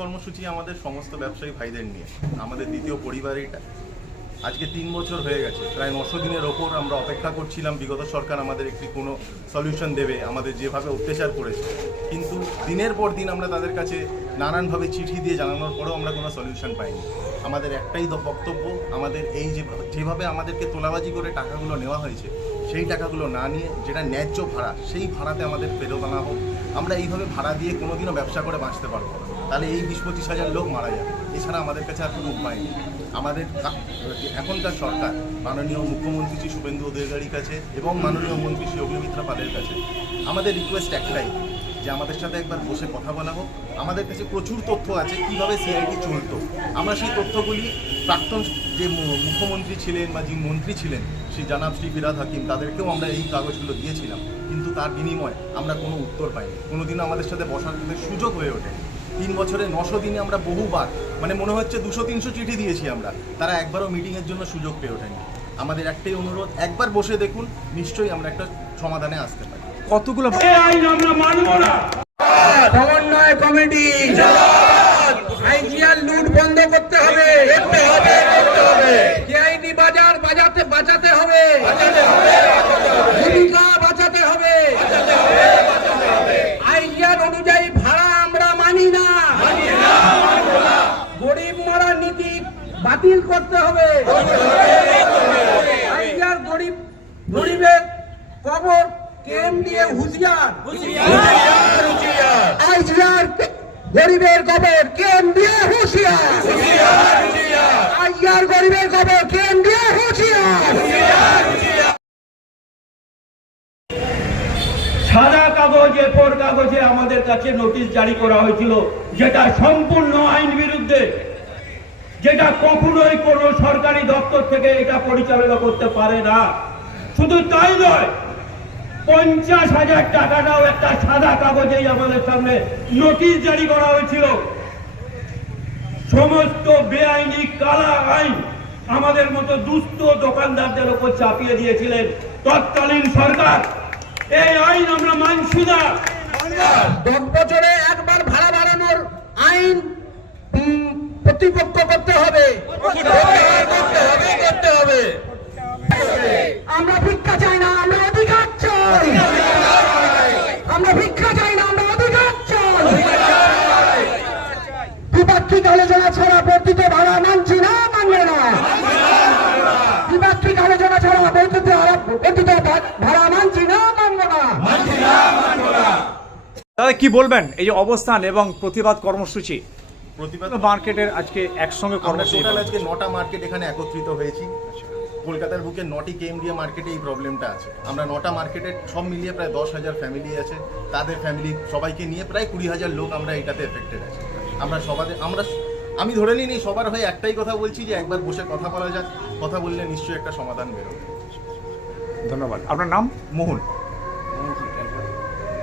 কর্মসূচি আমাদের সমস্ত ব্যবসায়ী ভাইদের নিয়ে, আমাদের দ্বিতীয় পরিবার এটা। আজকে 3 বছর হয়ে গেছে, প্রায় 900 দিনের ওপর আমরা অপেক্ষা করছিলাম বিগত সরকার আমাদের একটি কোনো সলিউশন দেবে, আমাদের যেভাবে অত্যাচার করেছে। কিন্তু দিনের পর দিন আমরা তাদের কাছে নানানভাবে চিঠি দিয়ে জানানোর পরেও আমরা কোনো সলিউশন পাইনি। আমাদের একটাই বক্তব্য, আমাদের এই যেভাবে আমাদেরকে তোলাবাজি করে টাকাগুলো নেওয়া হয়েছে, সেই টাকাগুলো না নিয়ে যেটা ন্যায্য ভাড়া, সেই ভাড়াতে আমাদের ফেরত আনা হোক। আমরা এইভাবে ভাড়া দিয়ে কোনোদিনও ব্যবসা করে বাঁচতে পারবো না, তাহলে এই 20-25 হাজার লোক মারা যাবে। এছাড়া আমাদের কাছে আর কোনো উপায় নেই। আমাদের এখনকার সরকার মাননীয় মুখ্যমন্ত্রী শ্রী শুভেন্দু অধিকারীর কাছে এবং মাননীয় মন্ত্রী শ্রী অগ্নিমিত্রা পালের কাছে আমাদের রিকোয়েস্ট একটাই, যে আমাদের সাথে একবার বসে কথা বলা হোক। আমাদের কাছে প্রচুর তথ্য আছে কীভাবে সিআইটি চলতো। আমরা সেই তথ্যগুলি প্রাক্তন যে মুখ্যমন্ত্রী ছিলেন বা যে মন্ত্রী ছিলেন শ্রী জানাব শ্রী ফিরহাদ হাকিম, তাদেরকেও আমরা এই কাগজগুলো দিয়েছিলাম, কিন্তু তার বিনিময়ে আমরা কোনো উত্তর পাইনি। কোনোদিনও আমাদের সাথে বসার সুযোগ হয়ে ওঠে। 3 বছরে 900 দিনে আমরা বহুবার, মানে মনে হচ্ছে 200-300 চিঠি দিয়েছি আমরা, তারা একবারও মিটিংয়ের জন্য সুযোগ পেয়ে ওঠেনি। আমাদের একটাই অনুরোধ, একবার বসে দেখুন, নিশ্চয়ই আমরা একটা সমাধানে আসতে পারি। কতগুলো আইন আমরা মানব না। সমন্বয় কমিটি আইজিআর লুট বন্ধ করতে হবে, সিআইটি বাজার বাঁচাতে হবে, জীবিকা বাঁচাতে হবে। আইজিআর অনুযায়ী ভাড়া আমরা মানি না, গরিব মারা নীতি বাতিল করতে হবে। আইজিআর গরিবের কবর কেএমডিএ হুঁশিয়ার, আইজিআর গরিবের কবর কেএমডিএ হুঁশিয়ার, আইজিআর গরিবের কবর কেএমডিএ হুঁশিয়ার। সাদা কাগজে পর কাগজে আমাদের কাছে নোটিশ জারি করা হয়েছিল, যেটা সম্পূর্ণ আইন বিরুদ্ধে, যেটা কখনোই কোনো সরকারি দপ্তর থেকে এটা পরিচালনা করতে পারে না। শুধু তাই নয়, 50,000 টাকাটাও একটা সাদা কাগজেই আমাদের সামনে নোটিশ জারি করা হয়েছিল। সমস্ত বেআইনি কালা আইন আমাদের মতো দুস্থ দোকানদারদের উপর চাপিয়ে দিয়েছিলেন তৎকালীন সরকার। এই আইন আমরা মানছি না। 10 বছরে একবার ভাড়া বাড়ানোর আইন প্রতিপক্ষ করতে হবে। আমরা ভিক্ষা চাই না, আমরা অধিকার চাই। আমরা ভিক্ষা চাই না, আমরা অধিকার চাই। দ্বিপাক্ষিক আলোচনা ছাড়া বর্ধিত ভাড়া মানছি না, মানবে না। দ্বিপাক্ষিক আলোচনা ছাড়া বর্ধিত ভাড়া মানছি না, মানবো না। দাদা কি বলবেন এই যে অবস্থান এবং প্রতিবাদ কর্মসূচি? প্রতিবাদ মার্কেটের আজকে একসঙ্গে কর্মসূচি, টোটাল আজকে 9টা মার্কেট এখানে একত্রিত হয়েছি। কলকাতার বুকে 9টি কেএমডিএ মার্কেটে এই প্রবলেমটা আছে। আমরা 9টা মার্কেটের সব মিলিয়ে প্রায় 10,000 ফ্যামিলি আছে, তাদের ফ্যামিলি সবাইকে নিয়ে প্রায় 20,000 লোক আমরা এটাতে এফেক্টেড আছে। আমি ধরে নিই সবার হয়ে একটাই কথা বলছি, যে একবার বসে কথা বলা যাক, কথা বললে নিশ্চয়ই একটা সমাধান বেরোবে। ধন্যবাদ। আপনার নাম? মোহন।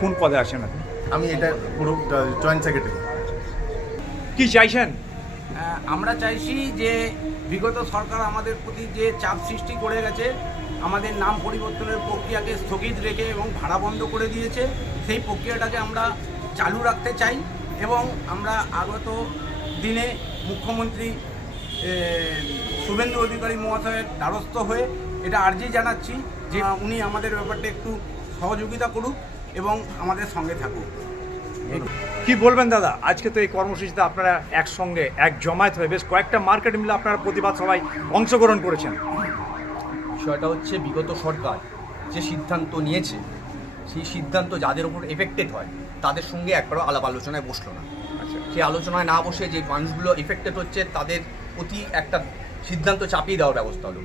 কোন পদে আছেন আপনি? আমি এটা পুরো জয়েন্ট সেক্রেটারি। কি চাইছেন? আমরা চাইছি যে বিগত সরকার আমাদের প্রতি যে চাপ সৃষ্টি করে গেছে, আমাদের নাম পরিবর্তনের প্রক্রিয়াকে স্থগিত রেখে এবং ভাড়া বন্ধ করে দিয়েছে, সেই প্রক্রিয়াটাকে আমরা চালু রাখতে চাই। এবং আমরা আগত দিনে মুখ্যমন্ত্রী শুভেন্দু অধিকারী মহাশয়ের দ্বারস্থ হয়ে এটা আর্জি জানাচ্ছি যে উনি আমাদের ব্যাপারটা একটু সহযোগিতা করুক এবং আমাদের সঙ্গে থাকুক। কি বলবেন দাদা, আজকে তো এই কর্মসূচিতে আপনারা একসঙ্গে এক জমায়েত হয়ে বেশ কয়েকটা মার্কেট মিলে আপনারা প্রতিবাদ সবাই অংশগ্রহণ করেছেন। বিষয়টা হচ্ছে বিগত সরকার যে সিদ্ধান্ত নিয়েছে, সেই সিদ্ধান্ত যাদের উপর এফেক্টেড হয় তাদের সঙ্গে একবারও আলাপ আলোচনায় বসলো না। সেই আলোচনায় না বসে যে মানুষগুলো এফেক্টেড হচ্ছে তাদের প্রতি একটা সিদ্ধান্ত চাপিয়ে দেওয়ার ব্যবস্থা হলো।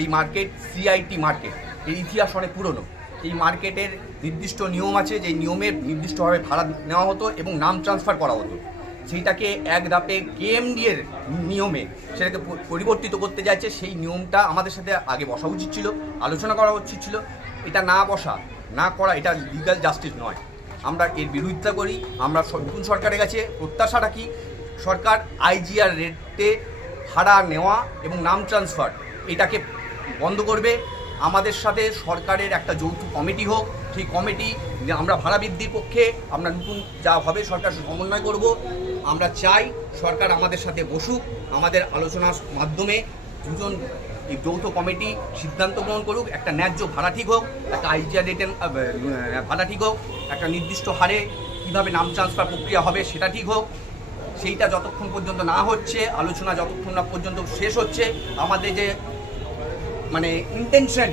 এই মার্কেট সিআইটি মার্কেট, এর ইতিহাস অনেক পুরনো। এই মার্কেটের নির্দিষ্ট নিয়ম আছে, যে নিয়মের নির্দিষ্টভাবে ভাড়া নেওয়া হতো এবং নাম ট্রান্সফার করা হতো। সেইটাকে এক ধাপে কেএমডিএর নিয়মে সেটাকে পরিবর্তিত করতে যাচ্ছে। সেই নিয়মটা আমাদের সাথে আগে বসা উচিত ছিল, আলোচনা করা উচিত ছিল। এটা না বসা, না করা, এটা লিগ্যাল জাস্টিস নয়। আমরা এর বিরোধিতা করি। আমরা নতুন সরকারের কাছে প্রত্যাশা রাখি, সরকার আইজিআর রেটে ভাড়া নেওয়া এবং নাম ট্রান্সফার এটাকে বন্ধ করবে। আমাদের সাথে সরকারের একটা যৌথ কমিটি হোক, সেই কমিটি যে আমরা ভাড়া বৃদ্ধির পক্ষে আমরা নতুন যা হবে সরকার সমন্বয় করব। আমরা চাই সরকার আমাদের সাথে বসুক, আমাদের আলোচনার মাধ্যমে দুজন এই যৌথ কমিটি সিদ্ধান্ত গ্রহণ করুক, একটা ন্যায্য ভাড়া ঠিক হোক, একটা আইজিআর রিটার্ন ভাড়া ঠিক হোক, একটা নির্দিষ্ট হারে কীভাবে নাম ট্রান্সফার প্রক্রিয়া হবে সেটা ঠিক হোক। সেইটা যতক্ষণ পর্যন্ত না হচ্ছে, আলোচনা যতক্ষণ না পর্যন্ত শেষ হচ্ছে, আমাদের যে মানে ইন্টেনশন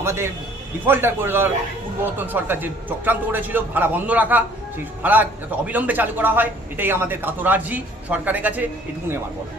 আমাদের ডিফল্টার করে দেওয়ার পূর্ববর্তন সরকার যে চক্রান্ত করেছিল ভাড়া বন্ধ রাখা, সেই ভাড়া যত অবিলম্বে চালু করা হয়, এটাই আমাদের কাতর আর্জি সরকারের কাছে, এটুকুনি আমার বলা।